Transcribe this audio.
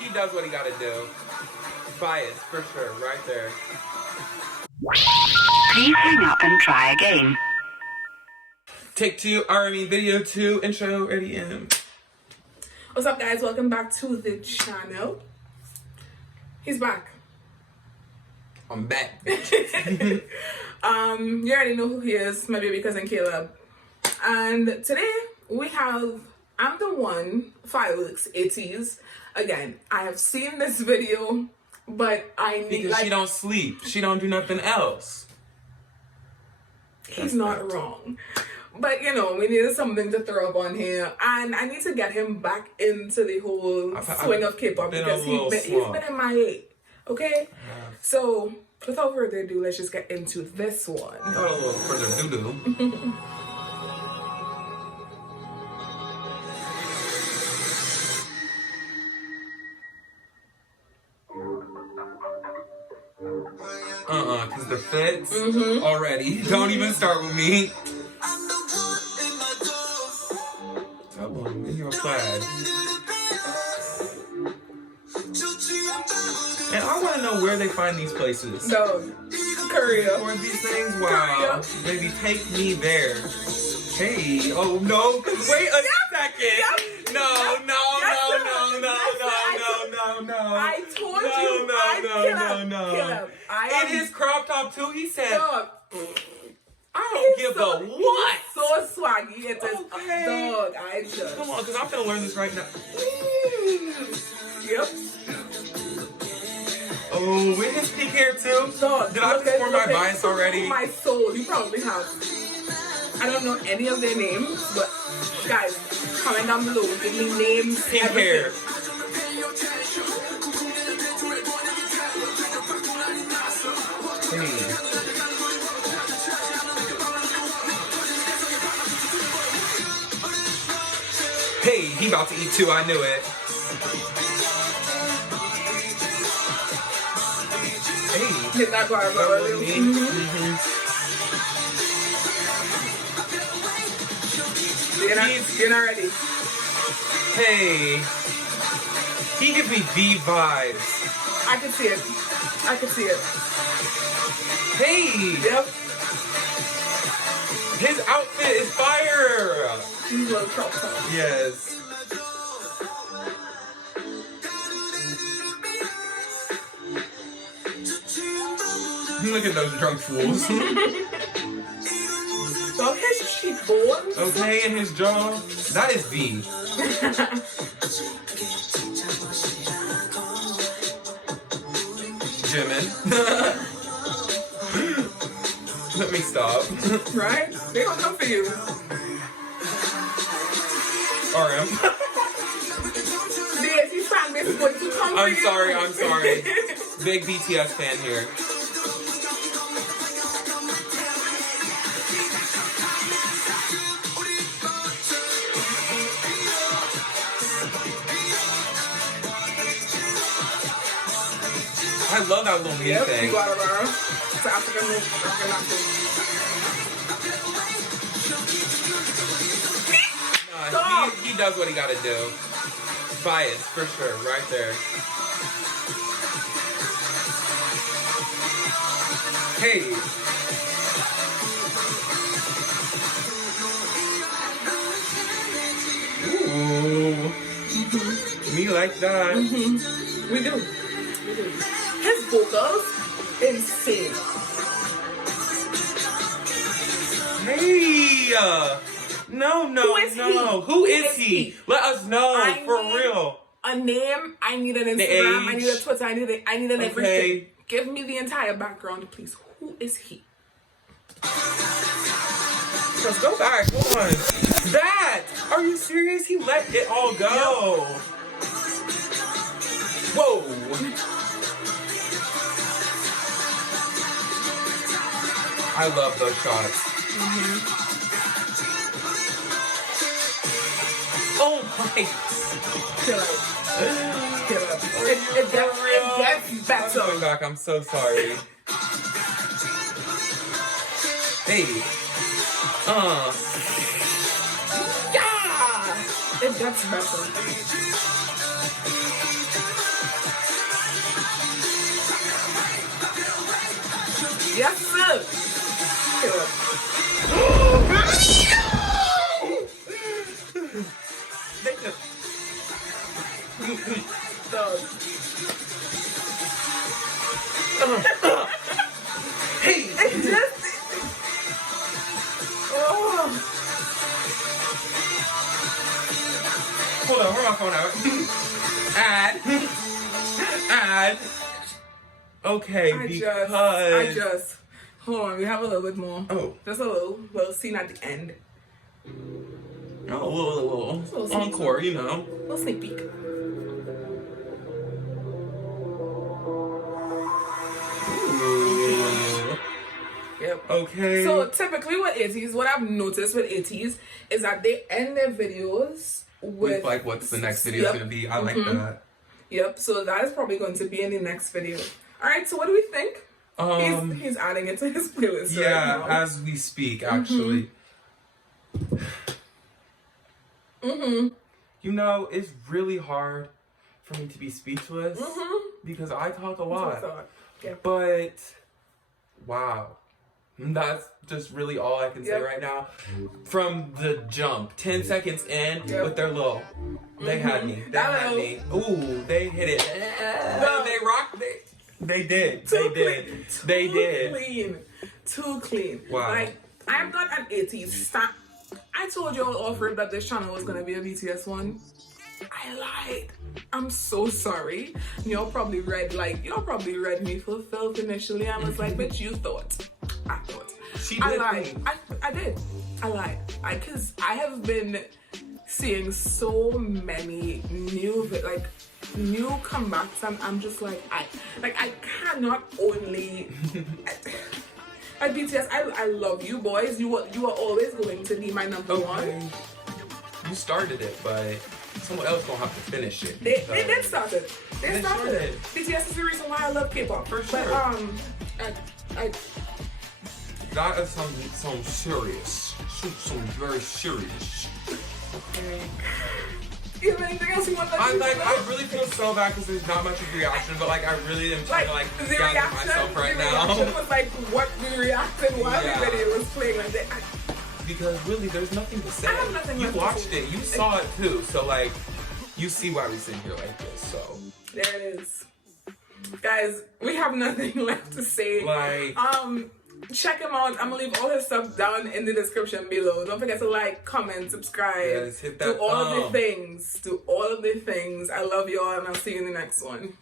he does what he gotta do. Bias, for sure, right there. Please hang up and try again. Take two, video 2, intro, ready, and... What's up, guys? Welcome back to the channel. He's back. I'm back. You already know who he is, my baby cousin Caleb. And today we have I'm the One fireworks ATEEZ. Again, I have seen this video, but I need Because she don't sleep. She don't do nothing else. He's not wrong. But you know, we needed something to throw up on here, and I need to get him back into the whole swing of K-pop because he's been in my head. Okay? So without further ado, let's just get into this one. Got a little further doo-doo. Cause the fits already. Don't even start with me. Tell them in your plaid. And I want to know where they find these places. No, Korea. For these things, wow. Korea. Baby, take me there. Hey, oh no, wait a second. No. I told you. No. In his crop top too, he said, I don't give a what. So swaggy. It is okay. Dog, I just. Come on, because I'm going to learn this right now. Yep. Oh, with his pink hair too? Dog, did I perform my bias already? My soul, you probably have. I don't know any of their names, but guys, comment down below. Give me names. Pink hair. Hey, he about to eat too, I knew it. Hey. Hit that bar, You're not ready. Hey. He gives me V vibes. I can see it. Hey. Yep. His outfit is fire. You love crop top. Yes. Look at those drunk fools. So his cheekbones. Okay, and his jaw. That is V. Jimin. Let me stop. Right? They don't come for you. RM. Yes, you found this one to come for you. I'm sorry. Big BTS fan here. I love that little knee thing. You got it, bro. It's an African move. He does what he gotta do. Bias, for sure, right there. Hey. Ooh. Me like that. We do. His vocals, insane. Hey. No. Who is he? Let us know, for real. A name, I need an Instagram, I need a Twitter, I need an everything. Give me the entire background, please. Who is he? Let's go back. Hold on. That! Are you serious? He let it all go. Yep. Whoa. I love those shots. Oh my. Kill it. It gets better. I'm going back. I'm so sorry. Hey. Yeah. It gets better. Yes, sir. Caleb. Dog. Hey! It just... Oh. Hold on, where my phone out? Add. Okay, I just. Hold on, we have a little bit more. Oh. Just a little scene at the end. Oh, a little encore, you know. A little sneak peek. Ooh. Yep. Okay. So typically with ATEEZ, what I've noticed with ATEEZ is that they end their videos with like, what's the next video Yep. gonna be? I like that. Yep. So that is probably going to be in the next video. All right. So what do we think? He's adding it to his playlist. Yeah, right now. as we speak, actually. You know, it's really hard for me to be speechless because I talk a lot. Yeah. But wow, that's just really all I can say right now. From the jump, 10 seconds in with their little, they had me. They had me. Ooh, they hit it. They rocked it. They did. They did. Too clean. Wow. Like, I'm not an ATEEZ. Stop. I told you all offered that this channel was gonna be a BTS one. I lied. I'm so sorry. Y'all probably read me for filth initially. I was like, but you thought. I thought. I lied. I did. I lied. Because I have been seeing so many new comebacks, and I'm just like, I cannot only. At BTS, I love you boys. You are always going to be my number one. You started it, but someone else gonna have to finish it. They did start it. They started it. BTS is the reason why I love K-pop. For sure. But that is some serious, some very serious. Okay. You have anything else you want to I really feel so bad because there's not much of a reaction, but I really am trying to the gather reaction, myself right the now. reaction was what we reacted while the video was playing. Like that. Because really, there's nothing to say. I have nothing you left to watched say. it, you saw it too, so you see why we sit here like this. So there it is, guys. We have nothing left to say. Check him out. I'm gonna leave all his stuff down in the description below. Don't forget to like, comment, subscribe. Yes, hit that do all thumb. of the things. Do all of the things. I love y'all, and I'll see you in the next one.